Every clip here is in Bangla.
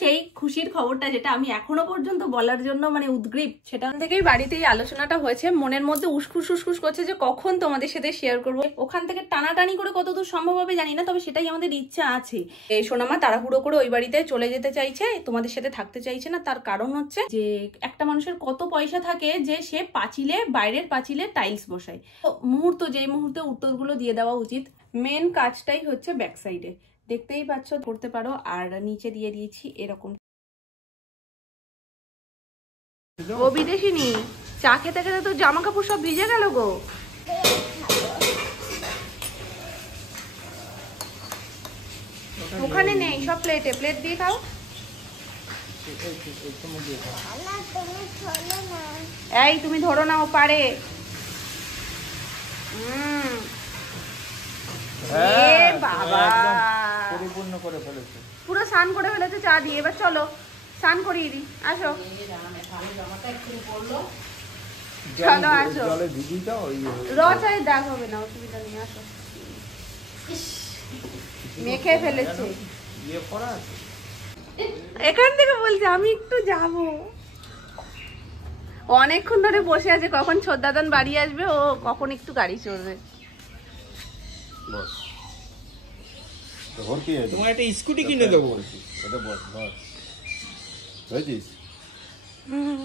সেই খুশির খবরটা যেটা আমি এখনো পর্যন্ত বলার জন্য মানে উদ্গ্রীব। সেটা থেকেই বাড়িতে এই আলোচনাটা হয়েছে, মনের মধ্যে উস্কুস উস্কুস করছে যে কখন তোমাদের সাথে শেয়ার করবো। ওখান থেকে টানাটানি করে কতদূর সম্ভব হবে জানি না, তবে সেটাই আমাদের ইচ্ছা আছে। এই সোনামা তাড়াহুড়ো করে ওই বাড়িতে চলে যেতে চাইছে, তোমাদের সাথে থাকতে চাইছে না। তার কারণ হচ্ছে যে একটা মানুষের কত পয়সা থাকে যে সে পাঁচিলে, বাইরের পাঁচিলে টাইলস বসায়। যেই মুহূর্তে উত্তরগুলো দিয়ে দেওয়া উচিত। মেন কাজটাই হচ্ছে ব্যাক সাইডে, দেখতেই পাচ্ছ, করতে পারো। আর নিচে দিয়ে দিয়েছি এরকম। ও বিদেশিনী, চা খেতে খেতে তো জামা কাপড় সব ভিজে গেল গো। ওখানে নেই, সব প্লেটে, প্লেট দিয়ে খাও। এই তুমি ধরো না, ও পারে। বাবা পুরো স্নান করে ফেলেছে চা দিয়ে। এবার চলো স্নান করিয়ে দিই, আসো। চলো আসো, রচাই দাগ হবে না, অসুবিধা নেই, আসো। মেখে ফেলেছে, এখান থেকে বলছে আমি একটু যাবো। অনেকক্ষণ ধরে বসে আছে, কখন ছোটদাদান বাড়ি আসবে, ও কখন একটু গাড়ি চড়বে। তোমার একটা স্কুটি কিনে দেবো,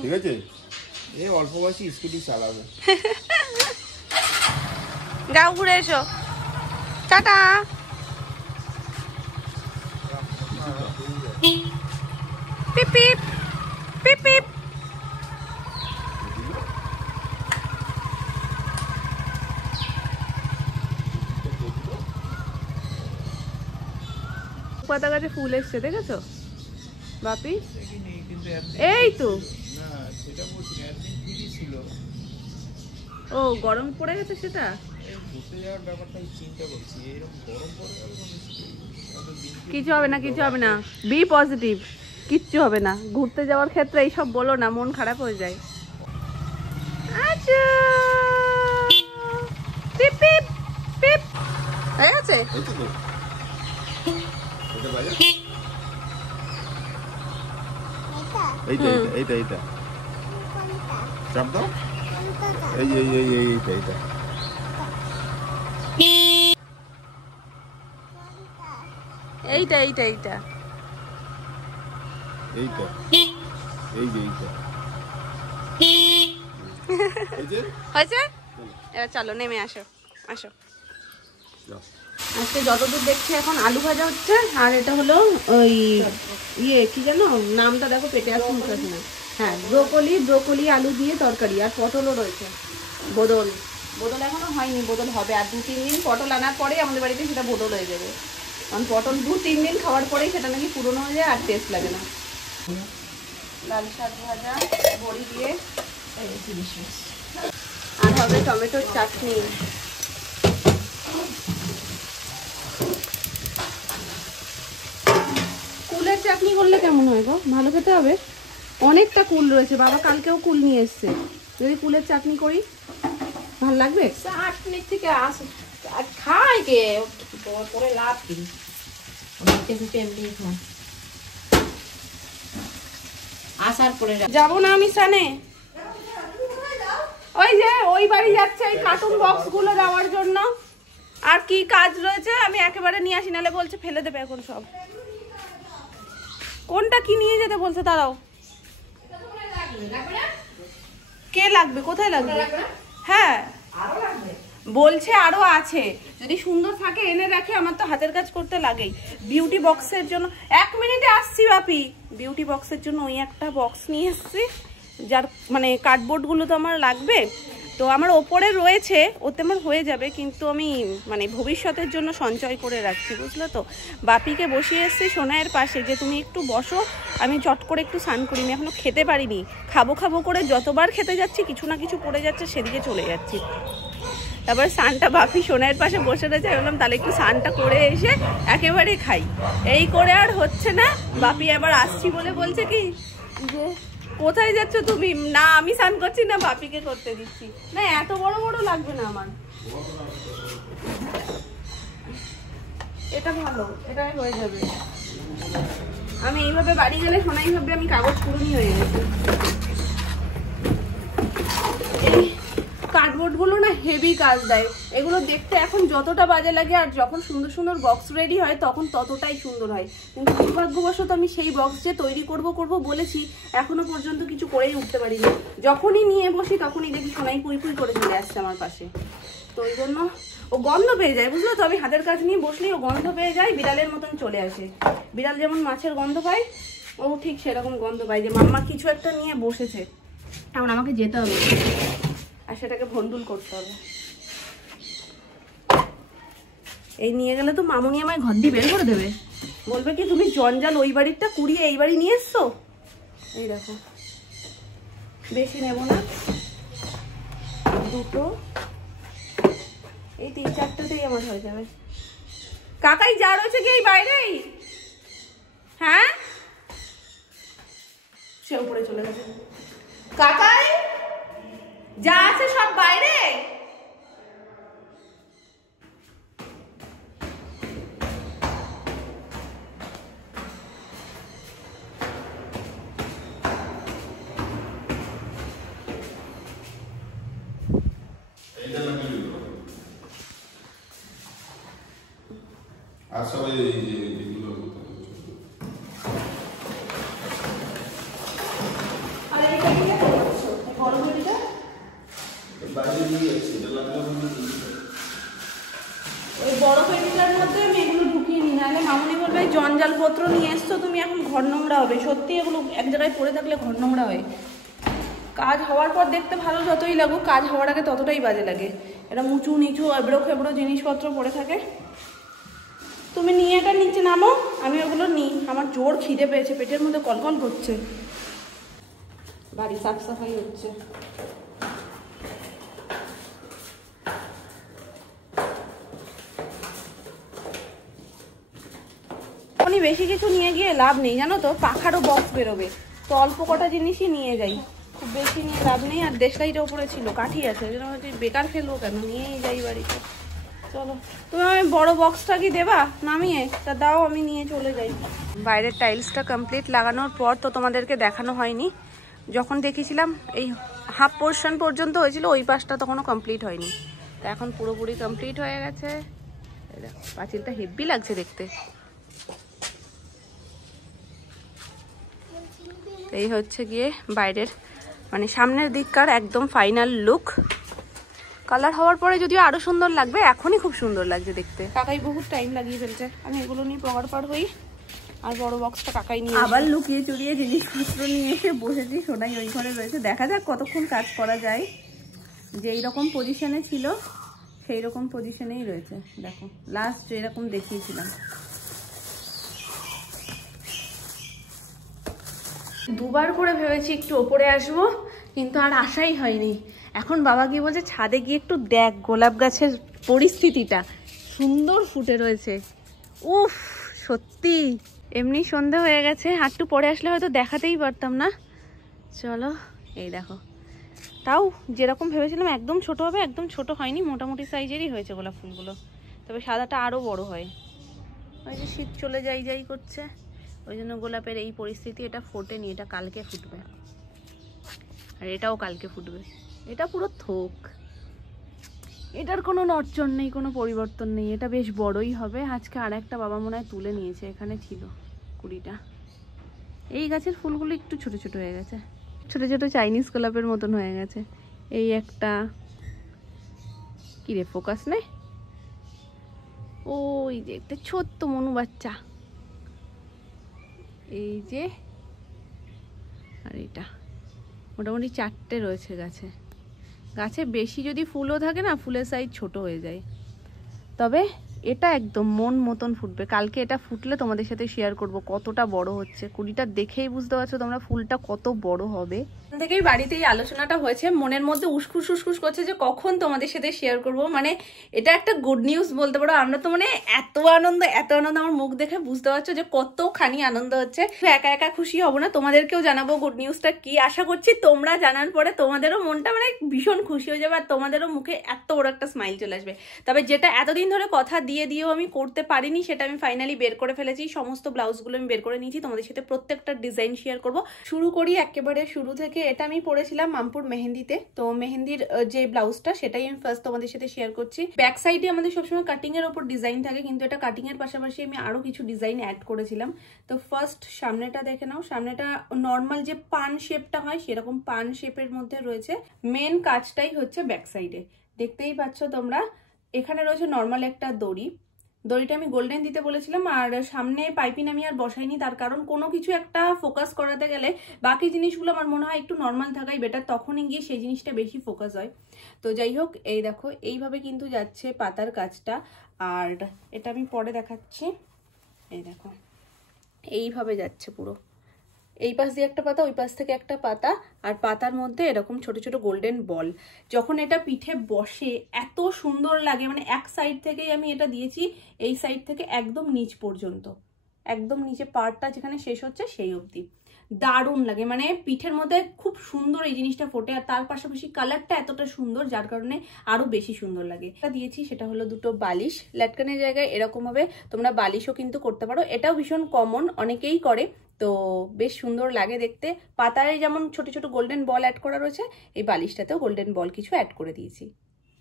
ঠিক আছে? এই অল্প বয়সী স্কুটি চালাবে। যাও ঘুরে এসো, টাটা। পিপ পিপ পিপ পিপ। পাতা গাছে ফুল এসছে, দেখেছো বাপি? এই তো ও গরম পড়ে গেছে, সেটা কিছু হবে না, কিছু হবে না, বি পজিটিভ, কিচ্ছু হবে না। ঘুরতে যাওয়ার ক্ষেত্রে এইসব বলো না, মন খারাপ হয়ে যায়। আচ্ছা পিপ পিপ পিপ হয়ে গেছে। এইটা এইটা এইটা চাপ দাও, এই এই এই এইটা এইটা এইটা এইটা এইটা এইটা এই যে এইটা হয়েছে। এবার চলো নেমে আসো, আসো। আজকে যতদূর দেখছি এখন আলু ভাজা হচ্ছে, আর এটা হলো ওই কি জানো নামটা, দেখো পেটে আসছে, মুখে আসে না। হ্যাঁ, ব্রোকলি আলু দিয়ে তরকারি, আর পটলও রয়েছে। বোদল এখনো হয়নি, বোদল হবে আর 2-3 দিন। পটল আনার পরে আমাদের বাড়িতে সেটা বোদল হয়ে যাবে, কারণ পটল 2-3 দিন খাওয়ার পরেই সেটা নাকি পুরনো হয়ে যায় আর টেস্ট লাগে না। লাল শাক ভাজা বড়ি দিয়ে, আর হবে টমেটোর চাটনি। কুলের চাটনি করলে কেমন হয় গো? ভালো খেতে হবে। অনেকটা কুল রয়েছে, বাবা কালকেও কুল নিয়ে এসছে। যদি কুলের চাটনি করি ভাল লাগবে। চাটনি থেকে আসে খাই কে পরে লাভ কি আসার পরে যাবো না আমি সানে, ওই যে ওই বাড়ি যাচ্ছে এই কার্টুন বক্স গুলো দেওয়ার জন্য। আর কি কাজ রয়েছে আমি একেবারে নিয়ে আসি, নালে বলছে ফেলে দেবে এখন সব। কোনটা কি নিয়ে যেতে বলছে, দাঁড়াও। কে লাগবে, কোথায় লাগবে? হ্যাঁ বলছে আরো আছে, যদি সুন্দর থাকে এনে রাখি, আমার তো হাতের কাজ করতে লাগেই। বিউটি বক্সের জন্য 1 মিনিটে আসছি বাপি। বিউটি বক্সের জন্য ওই একটা বক্স নিয়ে এসছি, যার মানে কার্ডবোর্ড গুলো তো আমার লাগবে। তো আমার ওপরে রয়েছে, ওতে আমার হয়ে যাবে, কিন্তু আমি মানে ভবিষ্যতের জন্য সঞ্চয় করে রাখছি, বুঝলো তো। বাপিকে বসিয়ে এসছি সোনাইয়ের পাশে, যে তুমি একটু বসো, আমি চট করে একটু স্নান করি। আমি এখনো খেতে পারিনি, খাবো করে যতবার খেতে যাচ্ছি কিছু না কিছু পড়ে যাচ্ছে, সেদিকে চলে যাচ্ছি। তারপরে স্নানটা বাপি সোনাইয়ের পাশে বসে রয়েছে, আমি বললাম তাহলে একটু স্নানটা করে এসে একেবারে খাই। এই করে আর হচ্ছে না। বাপি আবার আসছি বলে বলছে কি যে কোথায় যাচ্ছ তুমি? না আমি স্নান করছি না, বাপিকে করতে দিচ্ছি। না এত বড় বড় লাগবে না আমার, এটা ভালো, এটাই হয়ে যাবে। আমি এইভাবে বাড়ি গেলে সোনাই ভাবে আমি কাগজ পুরোনি হয়ে গেছি। কার্ডবোর্ড গুলো না হেভি কাজ দেয়, এগুলো দেখতে এখন যতটা বাজে লাগে আর যখন সুন্দর সুন্দর বক্স রেডি হয় তখন ততটাই সুন্দর হয়। কিন্তু দুর্ভাগ্যবশত আমি সেই বক্স যে তৈরি করব বলেছি এখনো পর্যন্ত কিছু করেই উঠতে পারিনি। যখনই নিয়ে বসি তখনই দেখি সোনাই পুই পুই করে চলে আসছে আমার পাশে। তো ওই জন্য ও গন্ধ পেয়ে যায়, বুঝলো তো? আমি হাতের কাজ নিয়ে বসলেই ও গন্ধ পেয়ে যায়, বিড়ালের মতন চলে আসে। বিড়াল যেমন মাছের গন্ধ পায়, ও ঠিক সেরকম গন্ধ পায় যে মাম্মা কিছু একটা নিয়ে বসেছে, এখন আমাকে যেতে হবে আর সেটাকে ভন্ডুল করতে হবে। এই নিয়ে গেলে তো মামুনি আমায় ঘর দিয়ে বের করে দেবে, বলবে কি তুমি জঞ্জাল ওই বাড়িরটা কুড়িয়ে এই বাড়ি নিয়ে এসছো। এই দেখো, বেশি নেব না, দুটো, এই 3-4টাতেই আমার হয়ে যাবে। কাকাই যা রয়েছে কি এই বাইরেই? হ্যাঁ, সে উপরে চলে গেছে। কাকাই যা আছে সব বাইরে। আর সবাই এগুলো জঞ্জালপত্র নিয়ে এসছো তুমি, এখন ঘর নোংরা হবে। সত্যি এগুলো এক জায়গায় পড়ে থাকলে ঘর নোংরা হয়। কাজ হওয়ার পর দেখতে ভালো যতই লাগুক, কাজ হওয়ার আগে ততটাই বাজে লাগে। এটা উঁচু নিচু এবড়ো খেবড়ো জিনিসপত্র পড়ে থাকে। তুমি নিয়ে এটা নিচে নামো, আমি ওগুলো নিই। আমার জোর খিদে পেয়েছে, পেটের মধ্যে কলকল করছে। বাড়ি সাফ সাফাই হচ্ছে। বেশি কিছু নিয়ে গিয়ে লাভ নেই জানো তো, পাখারও বক্স বেরোবে। তো অল্প কটা জিনিসই নিয়ে যাই, খুব বেশি নিয়ে লাভ নেই। আর দেশলাইটা উপরে ছিল, কাঠি আছে, বেকার ফেলবো কেন, নিয়েই যাই বাড়িতে। চলো, তুমি আমি বড় বক্সটা কি দেবা নামিয়ে? তা দাও, আমি নিয়ে চলে যাই। বাইরের টাইলসটা কমপ্লিট লাগানোর পর তো তোমাদেরকে দেখানো হয়নি। যখন দেখেছিলাম এই হাফ পোর্শন পর্যন্ত হয়েছিল, ওই পাশটা তখনও কমপ্লিট হয়নি। তা এখন পুরোপুরি কমপ্লিট হয়ে গেছে। পাঁচিলটা হেভি লাগছে দেখতে। এই হচ্ছে গিয়ে বাইরের মানে সামনের দিককার একদম ফাইনাল লুক। কালার হওয়ার পরে যদিও আরো সুন্দর লাগবে, এখনই খুব সুন্দর লাগছে দেখতে। কাকাই বহুত টাইম লাগিয়ে ফেলছে, আমি এগুলো নিয়ে পার হই। আর বড় বক্সটা কাকাই নিয়ে আবার লুকিয়ে চুরিয়ে জিনিসপত্র নিয়ে এসে বসেছি। সোনাই ওই ঘরে রয়েছে, দেখা যাক কতক্ষণ কাজ করা যায়। যেই রকম পজিশনে ছিল সেই রকম পজিশনেই রয়েছে। দেখো লাস্ট যেরকম দেখিয়েছিলাম। দুবার করে ভেবেছি একটু ওপরে আসবো, কিন্তু আর আশাই হয়নি। এখন বাবা কি বলছে, ছাদে গিয়ে একটু দেখ গোলাপ গাছের পরিস্থিতিটা, সুন্দর ফুটে রয়েছে। উফ, সত্যি এমনি সন্ধে হয়ে গেছে, আর একটু পরে আসলে হয়তো দেখাতেই পারতাম না। চলো, এই দেখো, তাও যেরকম ভেবেছিলাম একদম ছোট হবে, একদম ছোট হয়নি, মোটামুটি সাইজেরই হয়েছে গোলাপ ফুলগুলো। তবে সাদাটা আরও বড় হয়। ওই যে শীত চলে যাই করছে, ওই জন্য গোলাপের এই পরিস্থিতি। এটা ফোটেনি, এটা কালকে ফুটবে। আর এটাও কালকে ফুটবে। এটা পুরো থোক, এটার কোনো নড়চড় নেই, কোনো পরিবর্তন নেই। এটা বেশ বড়ই হবে। আজকে আর একটা বাবা মনে হয় তুলে নিয়েছে, এখানে ছিল 20টা। এই গাছের ফুলগুলো একটু ছোট ছোট হয়ে গেছে, ছোট ছোট চাইনিজ গোলাপের মতন হয়ে গেছে। এই একটা, কি রে ফোকাস নেই, ওই যে একটা ছোট্ট মনু বাচ্চা, এই যে, আর এটা মোটামুটি 4টে রয়েছে গাছে। গাছে বেশি যদি ফুলও থাকে না, ফুলের সাইজ ছোট হয়ে যায়। তবে এটা একদম মন মতন ফুটবে। কালকে এটা ফুটলে তোমাদের সাথে শেয়ার করব কতটা বড় হচ্ছে। 20টা দেখেই বুঝতে পারছো তোমরা ফুলটা কত বড় হবে। থেকেই বাড়িতে এই আলোচনাটা হয়েছে, মনের মধ্যে উসখুস উসখুস করছে যে কখন তোমাদের সাথে শেয়ার করব। মানে এটা একটা গুড নিউজ বলতে পারো। আমরা তো মানে এত আনন্দ আমার মুখ দেখে বুঝতে পারছো যে কতখানি আনন্দ হচ্ছে। একা একা খুশি হব না, তোমাদেরকেও জানাবো গুড নিউজটা কি। আশা করছি তোমরা জানার পরে তোমাদেরও মনটা মানে ভীষণ খুশি হয়ে যাবে আর তোমাদেরও মুখে এত বড় একটা স্মাইল চলে আসবে। তবে যেটা এতদিন ধরে কথা দিয়েও আমি করতে পারিনি সেটা আমি ফাইনালি বের করে ফেলেছি। সমস্ত ব্লাউজগুলো আমি বের করে নিয়েছি, তোমাদের সাথে প্রত্যেকটা ডিজাইন শেয়ার করব। শুরু করি একেবারে শুরু থেকে। এটা আমি পরেছিলাম মামপুর মেহেন্দিতে, তো মেহেন্দির যে ব্লাউজটা সেটাই আমি ফার্স্ট তোমাদের সাথে শেয়ার করছি। ব্যাক সাইডে আমাদের সবসময় কাটিং এর উপর ডিজাইন থাকে, কিন্তু এটা কাটিং এর পাশাপাশি আমি আরো কিছু ডিজাইন অ্যাড করেছিলাম। তো ফার্স্ট সামনেটা দেখে নাও। সামনেটা নর্মাল যে পান শেপটা হয় সেরকম পান শেপের মধ্যে রয়েছে। মেন কাজটাই হচ্ছে ব্যাক সাইডে, দেখতেই পাচ্ছ তোমরা। এখানে রয়েছে নর্মাল একটা দড়িটা আমি গোল্ডেন দিতে বলেছিলাম, আর সামনে পাইপিং আমি আর বসাইনি, তার কারণ কোনো কিছু একটা ফোকাস করাতে গেলে বাকি জিনিসগুলো আমার মনে হয় একটু নর্মাল থাকাই বেটার, তখনই গিয়ে সেই জিনিসটা বেশি ফোকাস হয়। তো যাই হোক, এই দেখো এইভাবে কিন্তু যাচ্ছে পাতার কাজটা, আর এটা আমি পরে দেখাচ্ছি। এই দেখো এইভাবে যাচ্ছে পুরো, এই পাশ দিয়ে একটা পাতা, ওই পাশ থেকে একটা পাতা, আর পাতার মধ্যে এরকম ছোট ছোট গোল্ডেন বল। যখন এটা পিঠে বসে এত সুন্দর লাগে, মানে এক সাইড থেকেই আমি এটা দিয়েছি, এই সাইড থেকে একদম নিচ পর্যন্ত, একদম নিচে পার্টটা যেখানে শেষ হচ্ছে সেই অবধি দারুণ লাগে। মানে পিঠের মধ্যে খুব সুন্দর এই জিনিসটা ফোটে, আর তার পাশাপাশি কালারটা এতটা সুন্দর যার কারণে আরো বেশি সুন্দর লাগে। এটা দিয়েছি সেটা হলো দুটো বালিশ। ল্যাটকানের জায়গায় এরকম ভাবে তোমরা বালিশও কিন্তু করতে পারো, এটাও ভীষণ কমন, অনেকেই করে, তো বেশ সুন্দর লাগে দেখতে। পাতায় যেমন ছোট ছোট গোল্ডেন বল অ্যাড করা রয়েছে, এই বালিশটাতেও গোল্ডেন বল কিছু অ্যাড করে দিয়েছি।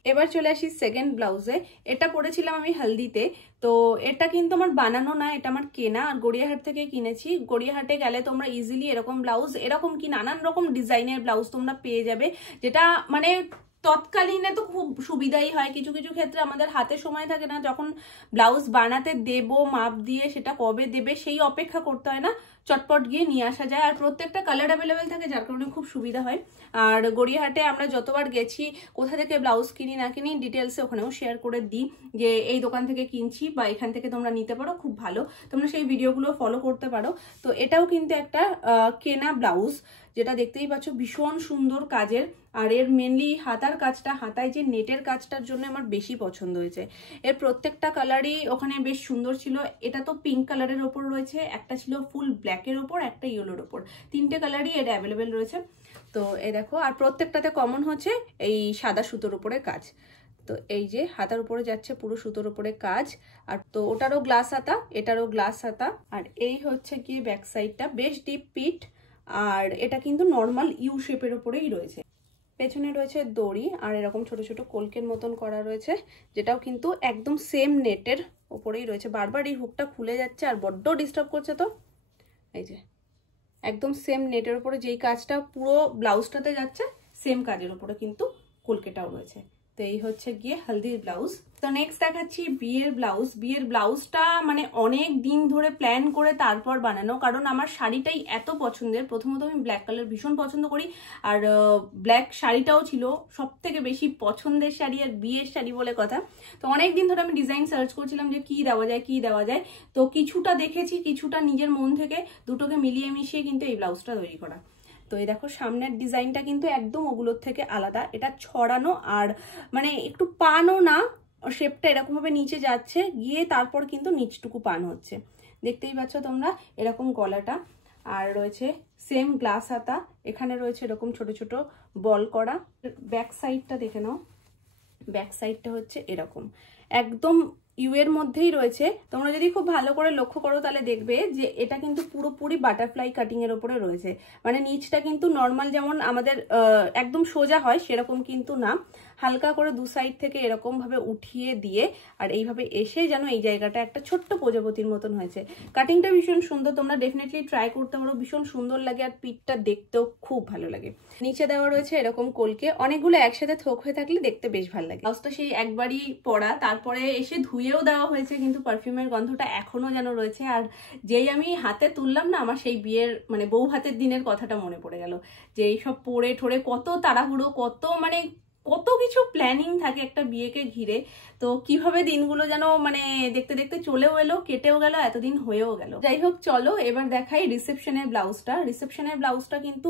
এবার চলে আসি সেকেন্ড ব্লাউজে। এটা পরেছিলাম আমি হলদিতে, তো এটা কিন্তু আমার বানানো না, এটা আমার কেনা, আর গড়িয়াহাট থেকে কিনেছি। গড়িয়াহাটে গেলে তোমরা ইজিলি এরকম ব্লাউজ, এরকম কি নানান রকম ডিজাইনের ব্লাউজ তোমরা পেয়ে যাবে, যেটা মানে তৎকালীনে তো খুব সুবিধাই হয়। কিছু কিছু ক্ষেত্রে আমাদের হাতে সময় থাকে না, যখন ব্লাউজ বানাতে দেব মাপ দিয়ে সেটা কবে দেবে সেই অপেক্ষা করতে হয় না, চটপট গিয়ে নিয়ে আসা যায়, আর প্রত্যেকটা কালার অ্যাভেলেবেল থাকে যার কারণে খুব সুবিধা হয়। আর গড়িয়াহাটে আমরা যতবার গেছি, কোথা থেকে ব্লাউজ কিনি না কিনি ডিটেলসে ওখানেও শেয়ার করে দিই যে এই দোকান থেকে কিনছি বা এখান থেকে তোমরা নিতে পারো, খুব ভালো, তোমরা সেই ভিডিওগুলো ফলো করতে পারো। তো এটাও কিন্তু একটা কেনা ব্লাউজ, যেটা দেখতেই পাচ্ছ ভীষণ সুন্দর কাজের। আর এর মেনলি হাতার কাজটা, হাতায় যে নেটের কাজটার জন্য আমার বেশি পছন্দ হয়েছে। এর প্রত্যেকটা কালারই ওখানে বেশ সুন্দর ছিল। এটা তো পিঙ্ক কালারের ওপর রয়েছে, একটা ছিল ফুল ব্ল্যাকের ওপর, একটা ইয়েলোর ওপর, তিনটে কালারই এটা অ্যাভেলেবেল রয়েছে। তো এই দেখো, আর প্রত্যেকটাতে কমন হচ্ছে এই সাদা সুতোর উপরে কাজ। তো এই যে হাতার উপরে যাচ্ছে পুরো সুতোর উপরে কাজ, আর তো ওটারও গ্লাস হাতা, এটারও গ্লাস হাতা। আর এই হচ্ছে গিয়ে ব্যাক সাইডটা, বেশ ডিপ পিট, আর এটা কিন্তু নর্মাল ইউ শেপের উপরেই রয়েছে। পেছনে রয়েছে দড়ি, আর এরকম ছোট ছোট কলকের মতন করা রয়েছে, যেটাও কিন্তু একদম সেম নেটের ওপরেই রয়েছে। বারবার এই হুকটা খুলে যাচ্ছে আর বড্ড ডিস্টার্ব করছে। তো এই যে একদম সেম নেটের উপরে যেই কাজটা পুরো ব্লাউজটাতে যাচ্ছে, সেম কাজের উপরে কিন্তু কলকেটাও রয়েছে। তো এই হচ্ছে গিয়ে হলদির ব্লাউজ। তো নেক্সট দেখাচ্ছি বিয়ের ব্লাউজ। বিয়ের ব্লাউজটা মানে অনেক দিন ধরে প্ল্যান করে তারপর বানানো, কারণ আমার শাড়িটাই এত পছন্দের। প্রথমত আমি ব্ল্যাক কালার ভীষণ পছন্দ করি, আর ব্ল্যাক শাড়িটাও ছিল সব থেকে বেশি পছন্দের শাড়ি আর বিয়ের শাড়ি বলে কথা। তো অনেক দিন ধরে আমি ডিজাইন সার্চ করছিলাম যে কি দেওয়া যায়, কি দেওয়া যায়। তো কিছুটা দেখেছি, কিছুটা নিজের মন থেকে, দুটোকে মিলিয়ে মিশিয়ে কিন্তু এই ব্লাউজটা তৈরি করা। তো এই দেখো সামনের ডিজাইনটা কিন্তু একদম ওগুলোর থেকে আলাদা, এটা ছড়ানো, আর মানে একটু পানও না, শেপটা এরকম ভাবে নিচে যাচ্ছে গিয়ে তারপর কিন্তু নিচটুকু পান হচ্ছে, দেখতেই পাচ্ছ তোমরা। এরকম গলাটা, আর রয়েছে সেম গ্লাস হাতা, এখানে রয়েছে এরকম ছোট ছোট বল করা। ব্যাক সাইডটা দেখে নাও, ব্যাক সাইডটা হচ্ছে এরকম একদম ইউ এর মধ্যেই রয়েছে। তোমরা যদি খুব ভালো করে লক্ষ্য করো তাহলে দেখবে যে এটা কিন্তু পুরোপুরি বাটারফ্লাই কাটিং এর উপরে রয়েছে। মানে নিচটা কিন্তু নর্মাল যেমন আমাদের একদম সোজা হয় সেরকম কিন্তু না, হালকা করে দু সাইড থেকে এরকম ভাবে উঠিয়ে দিয়ে আর এইভাবে এসে যেন এই জায়গাটা একটা ছোট্ট প্রজাপতির মতন হয়েছে। কাটিংটা ভীষণ সুন্দর, তোমরা ডেফিনেটলি ট্রাই করতে পারো, ভীষণ সুন্দর লাগে, আর পিঠটা দেখতেও খুব ভালো লাগে। নিচে দেওয়া রয়েছে এরকম কলকে, অনেকগুলো একসাথে থোক হয়ে থাকলে দেখতে বেশ ভালো লাগে। ব্লাউজটা সেই একবারই পরা, তারপরে এসে ধুয়েও দেওয়া হয়েছে, কিন্তু পারফিউমের গন্ধটা এখনো যেন রয়েছে। আর যেই আমি হাতে তুললাম না, আমার সেই বিয়ের মানে বউ হাতের দিনের কথাটা মনে পড়ে গেল, যে এইসব পরে ঠোরে কত তাড়াহুড়ো, কত মানে কত কিছু প্ল্যানিং থাকে একটা বিয়েকে ঘিরে। তো কিভাবে দিনগুলো যেন মানে দেখতে দেখতে চলেও এলো, কেটেও গেল, এতদিন হয়েও গেল। যাই হোক, চলো এবার দেখাই রিসেপশনের ব্লাউজটা। রিসেপশনের ব্লাউজটা কিন্তু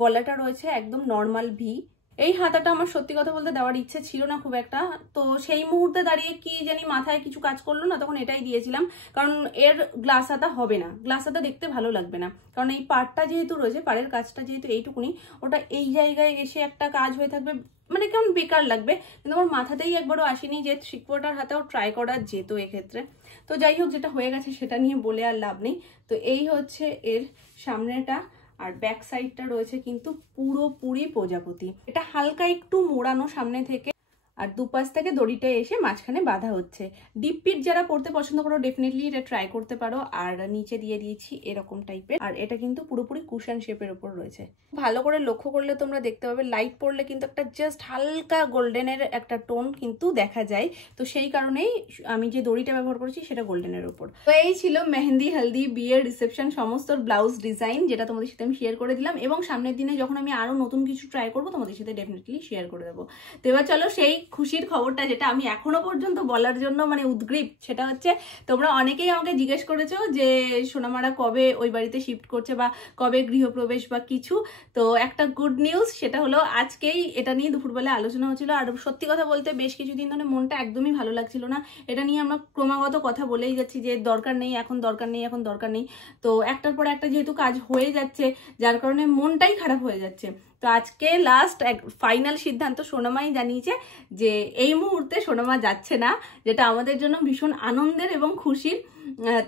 গলাটা রয়েছে একদম নর্মাল ভি। এই হাতাটা আমার সত্যি কথা বলতে দেওয়ার ইচ্ছে ছিল না খুব একটা, তো সেই মুহূর্তে দাঁড়িয়ে কি জানি মাথায় কিছু কাজ করলো না, তখন এটাই দিয়েছিলাম। কারণ এর গ্লাস হাতা হবে না, গ্লাস হাতা দেখতে ভালো লাগবে না, কারণ এই পাড়টা যেহেতু রয়েছে, পাড়ের কাজটা যেহেতু এইটুকুনি, ওটা এই জায়গায় এসে একটা কাজ হয়ে থাকবে, মানে কেমন বেকার লাগবে। কিন্তু আমার মাথাতেই একবারও আসেনি যে 3/4 হাতেও ট্রাই করা যেত এক্ষেত্রে। তো যাই হোক, যেটা হয়ে গেছে সেটা নিয়ে বলে আর লাভ নেই। তো এই হচ্ছে এর সামনেটা, আর ব্যাক সাইডটা রয়েছে কিন্তু পুরোপুরি প্রজাপতি। এটা হালকা একটু মোড়ানো সামনে থেকে, আর দুপাশ থেকে দড়িটা এসে মাঝখানে বাঁধা হচ্ছে। ডিপ পিট যারা পড়তে পছন্দ করো ডেফিনেটলি এটা ট্রাই করতে পারো। আর নিচে দিয়ে দিয়েছি এরকম টাইপের, আর এটা কিন্তু পুরোপুরি কুশন শেপের উপর রয়েছে। ভালো করে লক্ষ্য করলে তোমরা দেখতে পাবে লাইট পড়লে কিন্তু একটা জাস্ট হালকা গোল্ডেনের একটা টোন কিন্তু দেখা যায়। তো সেই কারণেই আমি যে দড়িটা ব্যবহার করেছি সেটা গোল্ডেনের উপর। তো এই ছিল মেহেন্দি, হলদি, বিয়ের, রিসেপশন সমস্ত ব্লাউজ ডিজাইন, যেটা তোমাদের সাথে আমি শেয়ার করে দিলাম। এবং সামনের দিনে যখন আমি আরো নতুন কিছু ট্রাই করবো তোমাদের সাথে ডেফিনেটলি শেয়ার করে দেবো। তো এবার চলো সেই খুশির খবরটা, যেটা আমি এখনো পর্যন্ত বলার জন্য মানে উদ্গ্রীব, সেটা হচ্ছে তোমরা অনেকেই আমাকে জিজ্ঞেস করেছো যে সোনামারা কবে ওই বাড়িতে শিফট করছে বা কবে গৃহপ্রবেশ বা কিছু। তো একটা গুড নিউজ, সেটা হলো আজকেই এটা নিয়ে দুপুরবেলা আলোচনা হচ্ছিল। আর সত্যি কথা বলতে বেশ কিছুদিন ধরে মনটা একদমই ভালো লাগছিল না। এটা নিয়ে আমরা ক্রমাগত কথা বলেই যাচ্ছি যে দরকার নেই, এখন দরকার নেই, এখন দরকার নেই। তো একটার পর একটা যেহেতু কাজ হয়ে যাচ্ছে, যার কারণে মনটাই খারাপ হয়ে যাচ্ছে। তো আজকে লাস্ট ফাইনাল সিদ্ধান্ত সোনামাই জানিয়েছে যে এই মুহূর্তে সোনামা যাচ্ছে না, যেটা আমাদের জন্য ভীষণ আনন্দের এবং খুশির।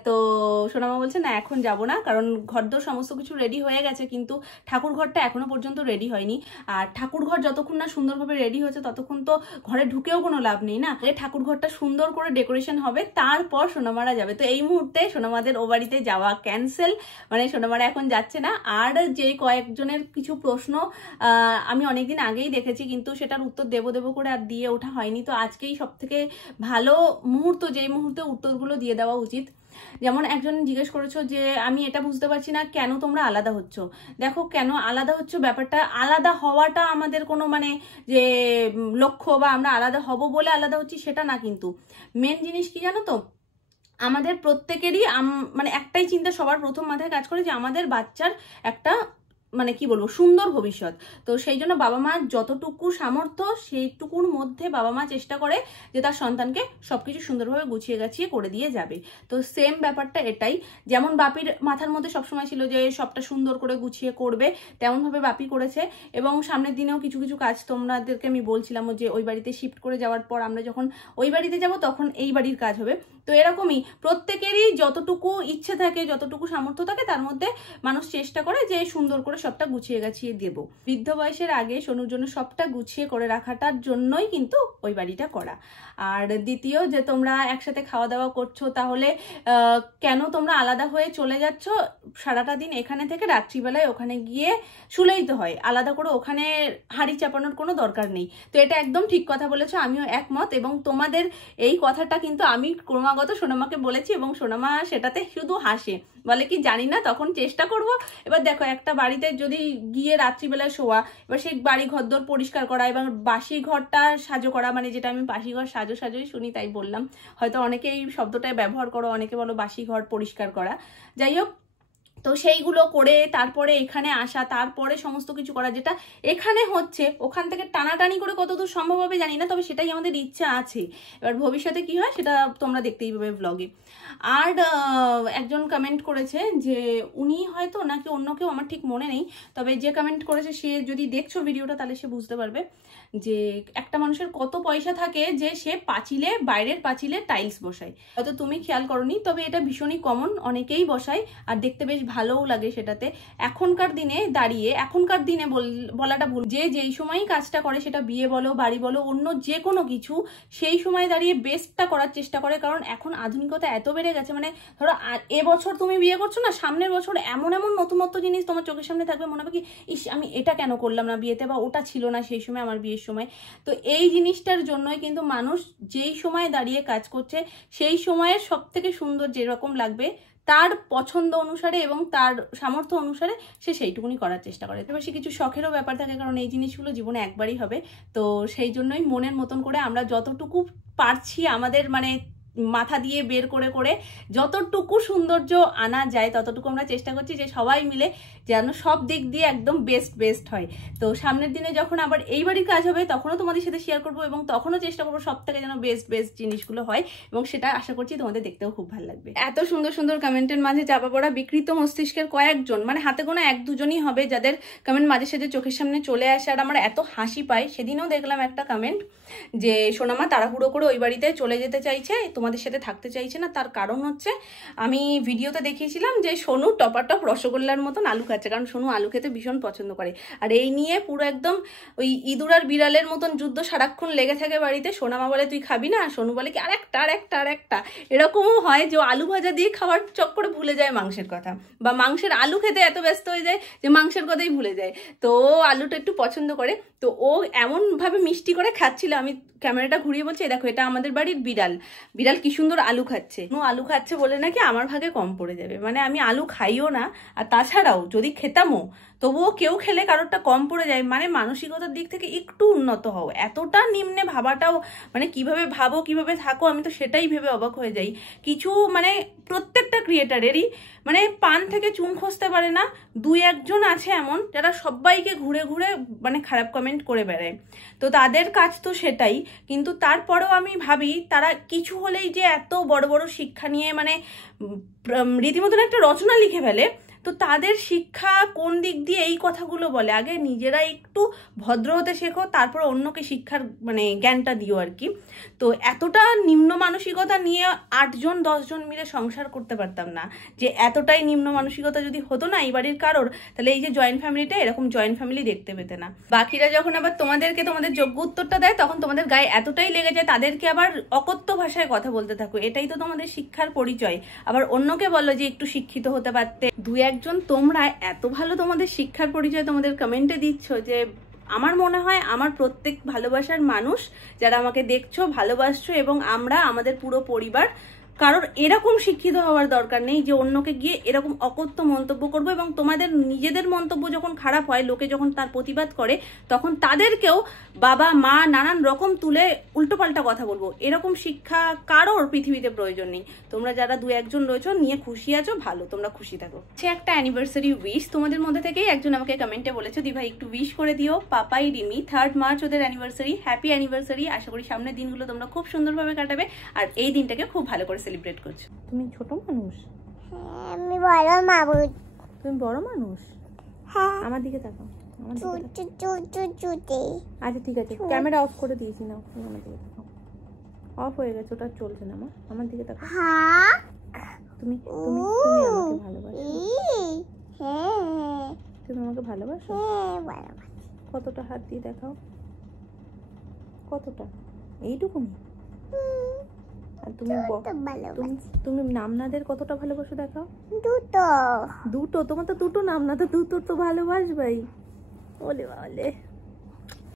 তো সোনামা বলছে না এখন যাব না, কারণ ঘরদোর সমস্ত কিছু রেডি হয়ে গেছে, কিন্তু ঠাকুর ঘরটা এখনো পর্যন্ত রেডি হয়নি। আর ঠাকুর ঘর যতক্ষণ না সুন্দরভাবে রেডি হচ্ছে ততক্ষণ তো ঘরে ঢুকেও কোনো লাভ নেই না। ঠাকুর ঘরটা সুন্দর করে ডেকোরেশন হবে, তারপর সোনামারা যাবে। তো এই মুহূর্তে সোনামাদের ও বাড়িতে যাওয়া ক্যান্সেল, মানে সোনামারা এখন যাচ্ছে না। আর যে কয়েকজনের কিছু প্রশ্ন আমি অনেকদিন আগেই দেখেছি, কিন্তু সেটার উত্তর দেবো দেবো করে আর দিয়ে ওঠা হয়নি। তো আজকেই সব থেকে ভালো মুহূর্ত, যেই মুহূর্তে উত্তরগুলো দিয়ে দেওয়া উচিত। যেমন একজন জিজ্ঞেস করেছো যে আমি এটা বুঝতে পারছি না কেন তোমরা আলাদা হচ্ছ। দেখো, কেন আলাদা হচ্ছ, ব্যাপারটা আলাদা হওয়াটা আমাদের কোনো মানে যে লক্ষ্য বা আমরা আলাদা হব বলে আলাদা হচ্ছি সেটা না। কিন্তু মেন জিনিস কি জানো তো, আমাদের প্রত্যেকেরই মানে একটাই চিন্তা সবার প্রথম মাথায় কাজ করে যে আমাদের বাচ্চার একটা মানে কি বলবো সুন্দর ভবিষ্যৎ। তো সেই জন্য বাবা মা যতটুকু সামর্থ্য সেইটুকুর মধ্যে বাবা মা চেষ্টা করে যে তার সন্তানকে সবকিছু সুন্দরভাবে গুছিয়ে গাছিয়ে করে দিয়ে যাবে। তো সেম ব্যাপারটা এটাই, যেমন বাপির মাথার মধ্যে সবসময় ছিল যে সবটা সুন্দর করে গুছিয়ে করবে, তেমনভাবে বাপি করেছে। এবং সামনের দিনেও কিছু কিছু কাজ তোমাদেরকে আমি বলছিলাম যে ওই বাড়িতে শিফট করে যাওয়ার পর আমরা যখন ওই বাড়িতে যাব তখন এই বাড়ির কাজ হবে। তো এরকমই প্রত্যেকেরই যতটুকু ইচ্ছে থাকে, যতটুকু সামর্থ্য থাকে, তার মধ্যে মানুষ চেষ্টা করে যে সুন্দর করে সবটা গুছিয়ে গাছিয়ে দেব। বৃদ্ধ বয়সের আগে সোনুর জন্য সবটা গুছিয়ে করে রাখাটার জন্যই কিন্তু ওই বাড়িটা করা। আর দ্বিতীয়, যে তোমরা একসাথে খাওয়া দাওয়া করছো, তাহলে কেন তোমরা আলাদা হয়ে চলে যাচ্ছ? সারাটা দিন এখানে থেকে রাত্রিবেলায় ওখানে গিয়ে শুলেই তো হয়, আলাদা করে ওখানে হাঁড়ি চাপানোর কোনো দরকার নেই। তো এটা একদম ঠিক কথা বলেছো, আমিও একমত। এবং তোমাদের এই কথাটা কিন্তু আমি ক্রমাগত সোনামাকে বলেছি, এবং সোনামা সেটাতে শুধু হাসে, বলে কি জানি না, তখন চেষ্টা করব। এবার দেখো, একটা বাড়িতে যদি গিয়ে রাত্রিবেলায় শোয়া, এবার সেই বাড়ি ঘরদোর পরিষ্কার করা এবং বাসি ঘরটা সাজো করা, মানে যেটা আমি বাসি ঘর সাজো সাজোই শুনি তাই বললাম, হয়তো অনেকে এই শব্দটাই ব্যবহার করো, অনেকে বলো বাসি ঘর পরিষ্কার করা, যাই হোক। তো সেইগুলো করে তারপরে এখানে আসা, তারপরে সমস্ত কিছু করা, যেটা এখানে হচ্ছে ওখান থেকে টানাটানি করে কতদূর সম্ভব হবে জানি না, তবে সেটাই আমাদের ইচ্ছা আছে। এবার ভবিষ্যতে কি হয় সেটা তোমরা দেখতেই পাবে ব্লগে। আর একজন কমেন্ট করেছে যে উনি হয়তো নাকি অন্য কেউ, আমার ঠিক মনে নেই, তবে যে কমেন্ট করেছে সে যদি দেখছো ভিডিওটা তাহলে সে বুঝতে পারবে যে একটা মানুষের কত পয়সা থাকে যে সে পাঁচিলে, বাইরের পাঁচিলে টাইলস বসায়। হয়তো তুমি খেয়াল করনি, তবে এটা ভীষণই কমন, অনেকেই বসায় আর দেখতে বেশ ভালোও লাগে সেটাতে। এখনকার দিনে দাঁড়িয়ে, এখনকার দিনে বলাটা ভুল, যে যেই সময়ই কাজটা করে, সেটা বিয়ে বলো, বাড়ি বলো, অন্য যে কোনো কিছু, সেই সময় দাঁড়িয়ে বেস্টটা করার চেষ্টা করে। কারণ এখন আধুনিকতা এত বেড়ে গেছে, মানে ধরো এবছর তুমি বিয়ে করছো না, সামনের বছর এমন এমন নতুনত্ব জিনিস তোমার চোখের সামনে থাকবে, মনে হবে কি ইস আমি এটা কেন করলাম না বিয়েতে, বা ওটা ছিল না সেই সময় আমার বিয়ের সময়। তো এই জিনিসটার জন্যই কিন্তু মানুষ যেই সময় দাঁড়িয়ে কাজ করছে সেই সময়ের সব থেকে সুন্দর যেরকম লাগবে তার পছন্দ অনুসারে এবং তার সামর্থ্য অনুসারে সে সেইটুকুনি করার চেষ্টা করে। পাশাপাশি কিছু শখেরও ব্যাপার থাকে, কারণ এই জিনিসগুলো জীবনে একবারই হবে। তো সেই জন্যই মনের মতন করে আমরা যতটুকু পারছি আমাদের মানে মাথা দিয়ে বের করে করে যতটুকু সৌন্দর্য আনা যায় ততটুকু আমরা চেষ্টা করছি যে সবাই মিলে যেন সব দিক দিয়ে একদম বেস্ট হয়। তো সামনের দিনে যখন আবার এই বাড়ির কাজ হবে তখনও তোমাদের সাথে শেয়ার করবো এবং তখনও চেষ্টা করবো সব থেকে যেন বেস্ট জিনিসগুলো হয়, এবং সেটা আশা করছি তোমাদের দেখতেও খুব ভালো লাগবে। এত সুন্দর সুন্দর কমেন্টের মাঝে চাপা পড়া বিকৃত মস্তিষ্কের কয়েকজন, মানে হাতে গোনা 1-2জনই হবে যাদের কমেন্ট মাঝে সাঝে চোখের সামনে চলে আসে আর আমার এত হাসি পায়। সেদিনও দেখলাম একটা কমেন্ট যে সোনামা তাড়াহুড়ো করে ওই বাড়িতে চলে যেতে চাইছে, তোমাদের সাথে থাকতে চাইছে না। তার কারণ হচ্ছে আমি ভিডিওতে দেখিয়েছিলাম যে সোনু টপাটপ রসগোল্লার মতন আলু খাচ্ছে, কারণ সোনু আলু খেতে ভীষণ পছন্দ করে। আর এই নিয়ে পুরো একদম ওই ইঁদুর আর বিড়ালের মতন যুদ্ধ সারাক্ষণ লেগে থাকে বাড়িতে। সোনামা বলে তুই খাবি না, সোনু বলে কি আরেকটা। এরকমও হয় যে আলু ভাজা দিয়ে খাওয়ার চক্করে ভুলে যায় মাংসের কথা, বা মাংসের আলু খেতে এত ব্যস্ত হয়ে যায় যে মাংসের কথাই ভুলে যায়। তো ও আলুটা একটু পছন্দ করে, তো ও এমনভাবে মিষ্টি করে খাচ্ছিল। আমি ক্যামেরাটা ঘুরিয়ে বলছি দেখো এটা আমাদের বাড়ির বিড়াল কি সুন্দর আলু খাচ্ছে। আলু খাচ্ছে বলে নাকি আমার ভাগে কম পড়ে যাবে, মানে আমি আলু খাইও না, আর তাছাড়াও যদি খেতামও তবুও কেউ খেলে কারোরটা কম পড়ে যায়। মানে মানসিকতার দিক থেকে একটু উন্নত হও, এতটা নিম্নে ভাবাটাও মানে কিভাবে ভাবো কিভাবে থাকো, আমি তো সেটাই ভেবে অবাক হয়ে যাই। কিছু মানে প্রত্যেকটা ক্রিয়েটারেরই মানে পান থেকে চুন খসতে পারে না, 2-1জন আছে এমন যারা সবাইকে ঘুরে ঘুরে মানে খারাপ কমেন্ট করে বেড়ায়। তো তাদের কাজ তো সেটাই, কিন্তু তারপরেও আমি ভাবি তারা কিছু হলেই যে এত বড় বড় শিক্ষা নিয়ে মানে রীতিমতন একটা রচনা লিখে ফেলে। তো তাদের শিক্ষা কোন দিক দিয়ে এই কথাগুলো বলে? আগে নিজেরা একটু ভদ্র হতে শেখো, তারপর অন্যকে শিক্ষার মানে জ্ঞানটা দিও আর কি। তো এতটা নিম্ন মানসিকতা নিয়ে 8-10জন মিলে সংসার করতে পারতাম না। যে এতটাই নিম্ন মানসিকতা যদি হতো না এই বাড়ির কারোর, তাহলে এই যে জয়েন্ট ফ্যামিলিটা এরকম জয়েন্ট ফ্যামিলি দেখতে পেতে না। বাকিরা যখন আবার তোমাদেরকে তোমাদের যোগ্য উত্তরটা দেয় তখন তোমাদের গায়ে এতটাই লেগে যায়, তাদেরকে আবার অকথ্য ভাষায় কথা বলতে থাকো। এটাই তো তোমাদের শিক্ষার পরিচয়। আবার অন্যকে বলো যে একটু শিক্ষিত হতে পারতে। 2-1জন তোমরা এত ভালো তোমাদের শিক্ষার পরিচয় তোমাদের কমেন্টে দিচ্ছ যে আমার মনে হয় আমার প্রত্যেক ভালোবাসার মানুষ যারা আমাকে দেখছো ভালোবাসছো, এবং আমরা আমাদের পুরো পরিবার কারোর এরকম শিক্ষিত হওয়ার দরকার নেই যে অন্যকে গিয়ে এরকম অকথ্য মন্তব্য করবো। এবং তোমাদের নিজেদের মন্তব্য যখন খারাপ হয়, লোকে যখন তার প্রতিবাদ করে, তখন তাদেরকেও বাবা মা নানান রকম তুলে উল্টোপাল্টা কথা বলবো। এরকম শিক্ষা কারোর পৃথিবীতে প্রয়োজন নেই। তোমরা যারা 2-1জন রয়েছো নিয়ে খুশি আছো, ভালো, তোমরা খুশি থাকো। সে একটা অ্যানিভার্সারি উইশ তোমাদের মধ্যে থেকেই একজন আমাকে কমেন্টে বলেছো দিভাই একটু উইশ করে দিও পাপাই রিমি 3rd মার্চ ওদের অ্যানিভার্সারি, হ্যাপি অ্যানিভার্সারি। আশা করি সামনের দিনগুলো তোমরা খুব সুন্দরভাবে কাটাবে আর এই দিনটাকে খুব ভালো করে সেলিব্রেট করছো। তুমি ছোট মানুষ? আমি বড় মানুষ। তুমি বড় মানুষ? হ্যাঁ। আমার দিকে তাকাও, আমার দিকে চুটি। আচ্ছা ঠিক আছে, ক্যামেরা অফ করে দিয়েছি না, আমার দিকে তাকাও। অফ হয়ে গেছে, ওটা চলছে না। আমার দিকে তাকাও। হ্যাঁ। তুমি তুমি তুমি আমাকে ভালোবাসো? হ্যাঁ। তুমি আমাকে ভালোবাসো? হ্যাঁ ভালোবাসি। কতটা? হাত দিয়ে দেখাও কতটা। এইটুকুনি? আর তুমি তুমি নামনাদের কতটা ভালোবাসো দেখাও। দুটো। তোমার তো দুটো নাম না, তো দুটো তো ভালোবাসবাই। ওলে বালে।